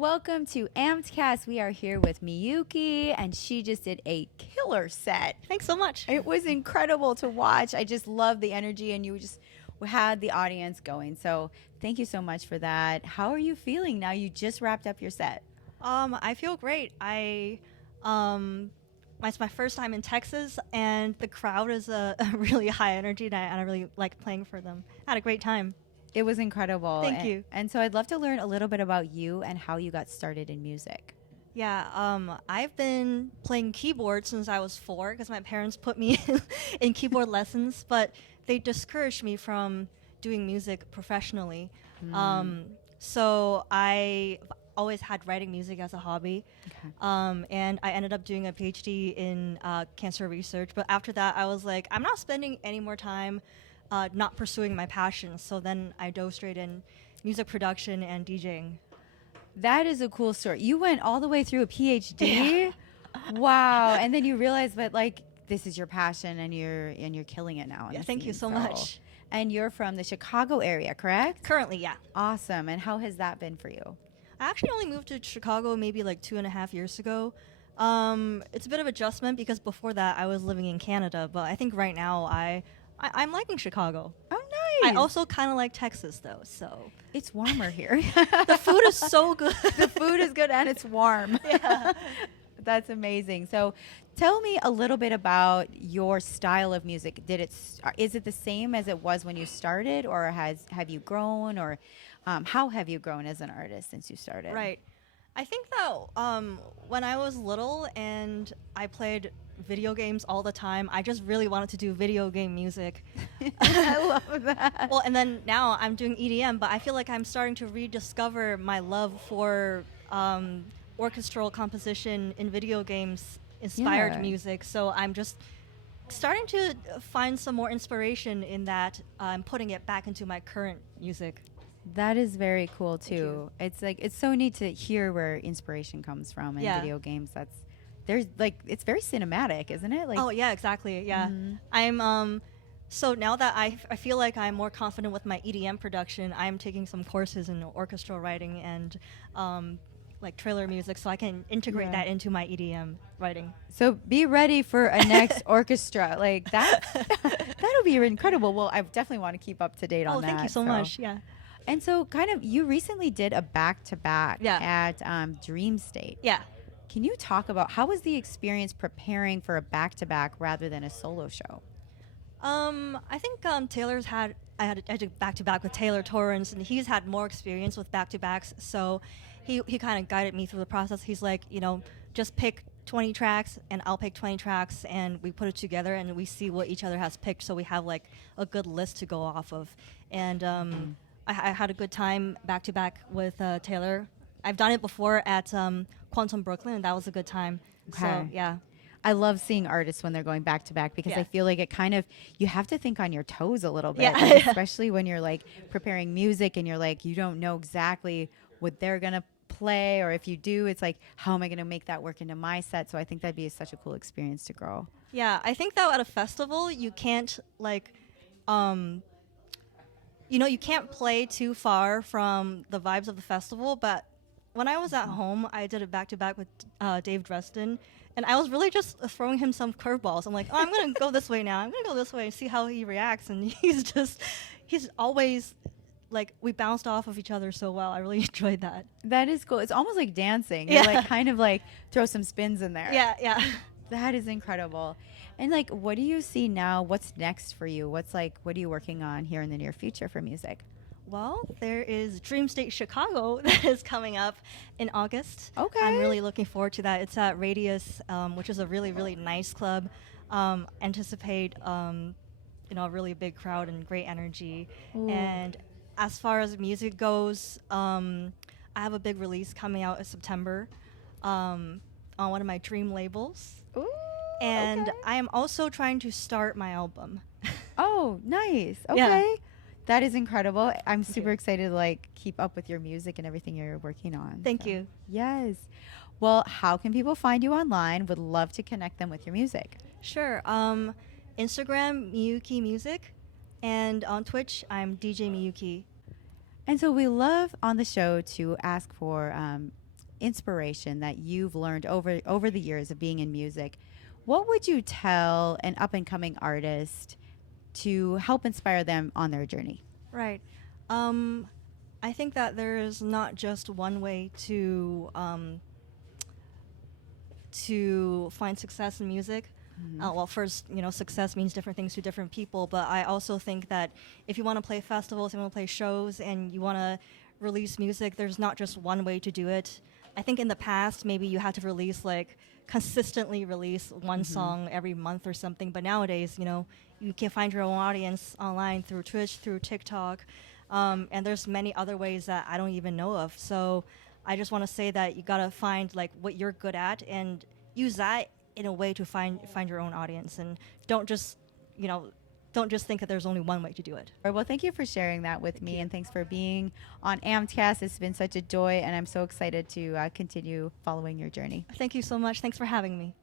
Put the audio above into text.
Welcome to Amtcast. We are here with Miyuki, and she just did a killer set. Thanks so much. It was incredible to watch. I just love the energy, and you just had the audience going. So thank you so much for that. How are you feeling now? You just wrapped up your set. I feel great. It's my first time in Texas, and the crowd is a really high energy, and I really like playing for them. I had a great time. It was incredible. Thank you. And so I'd love to learn a little bit about you and how you got started in music. Yeah, I've been playing keyboard since I was 4 because my parents put me in keyboard lessons, but they discouraged me from doing music professionally. So I always had writing music as a hobby. Okay. And I ended up doing a PhD in cancer research. But after that, I was like, I'm not spending any more time not pursuing my passion. So then I dove straight in music production and DJing. That is a cool story. You went all the way through a PhD? Yeah. Wow. And then you realized that like this is your passion and you're killing it now. Yeah, thank you so much. And you're from the Chicago area, correct? Currently, yeah. Awesome. And how has that been for you? I actually only moved to Chicago maybe like 2.5 years ago. It's a bit of adjustment because before that I was living in Canada, but I think right now I'm liking Chicago. Oh, nice. I also kind of like Texas though, so. It's warmer here. The food is so good. The food is good and it's warm. Yeah. That's amazing. So tell me a little bit about your style of music. Is it the same as it was when you started, or have you grown, or how have you grown as an artist since you started? Right. I think that when I was little and I played video games all the time, I just really wanted to do video game music. I love that. Well, and then now I'm doing EDM, but I feel like I'm starting to rediscover my love for orchestral composition in video games inspired music. So I'm just starting to find some more inspiration in that. I'm putting it back into my current music. That is very cool too. It's like it's so neat to hear where inspiration comes from in video games. It's very cinematic, isn't it? Like, oh yeah, exactly. Yeah. Mm-hmm. I'm so now that I feel like I'm more confident with my EDM production, I'm taking some courses in orchestral writing and like trailer music, so I can integrate that into my EDM writing. So be ready for a next orchestra like that. That'll be incredible. Well, I definitely want to keep up to date on that. Oh, thank you so much. Yeah. And so, kind of, you recently did a back-to-back at Dream State. Yeah. Can you talk about how was the experience preparing for a back-to-back rather than a solo show? I think I did back-to-back with Taylor Torrance, and he's had more experience with back-to-backs, so he kind of guided me through the process. He's like, just pick 20 tracks, and I'll pick 20 tracks, and we put it together, and we see what each other has picked, so we have like a good list to go off of. And I had a good time back-to-back with Taylor. I've done it before at Quantum Brooklyn, and that was a good time. Okay. So, yeah. I love seeing artists when they're going back to back because I feel like it kind of, you have to think on your toes a little bit, especially when you're like preparing music and you're like, you don't know exactly what they're going to play, or if you do, it's like, how am I going to make that work into my set? So I think that'd be such a cool experience to grow. Yeah, I think that at a festival, you can't like, you can't play too far from the vibes of the festival, but when I was at home, I did it back-to-back with Dave Dresden, and I was really just throwing him some curveballs. I'm like, oh, I'm going to go this way now. I'm going to go this way and see how he reacts, and he's always, like, we bounced off of each other so well. I really enjoyed that. That is cool. It's almost like dancing. You like kind of like throw some spins in there. Yeah. That is incredible. And like, what do you see now? What's next for you? What are you working on here in the near future for music? Well, there is Dream State Chicago that is coming up in August. Okay. I'm really looking forward to that. It's at Radius, which is a really, really nice club. Anticipate, a really big crowd and great energy. Ooh. And as far as music goes, I have a big release coming out in September on one of my dream labels. Ooh. And I am also trying to start my album. Oh, nice. Okay. Yeah. That is incredible. I'm super excited to like keep up with your music and everything you're working on. Thank you. Yes. Well, how can people find you online? Would love to connect them with your music. Sure. Instagram, Miyuki Music. And on Twitch, I'm DJ Miyuki. And so we love on the show to ask for inspiration that you've learned over the years of being in music, what would you tell an up and coming artist to help inspire them on their journey? Right. I think that there is not just one way to find success in music. Well, first, success means different things to different people, but I also think that if you want to play festivals, you want to play shows, and you want to release music, there's not just one way to do it. I think in the past, maybe you had to consistently release one song every month or something, but nowadays, you can find your own audience online through Twitch, through TikTok, and there's many other ways that I don't even know of. So I just want to say that you got to find what you're good at and use that in a way to find your own audience, and don't just think that there's only one way to do it. All right, well, thank you for sharing that with me, and thanks for being on Amcast. It's been such a joy, and I'm so excited to continue following your journey. Thank you so much. Thanks for having me.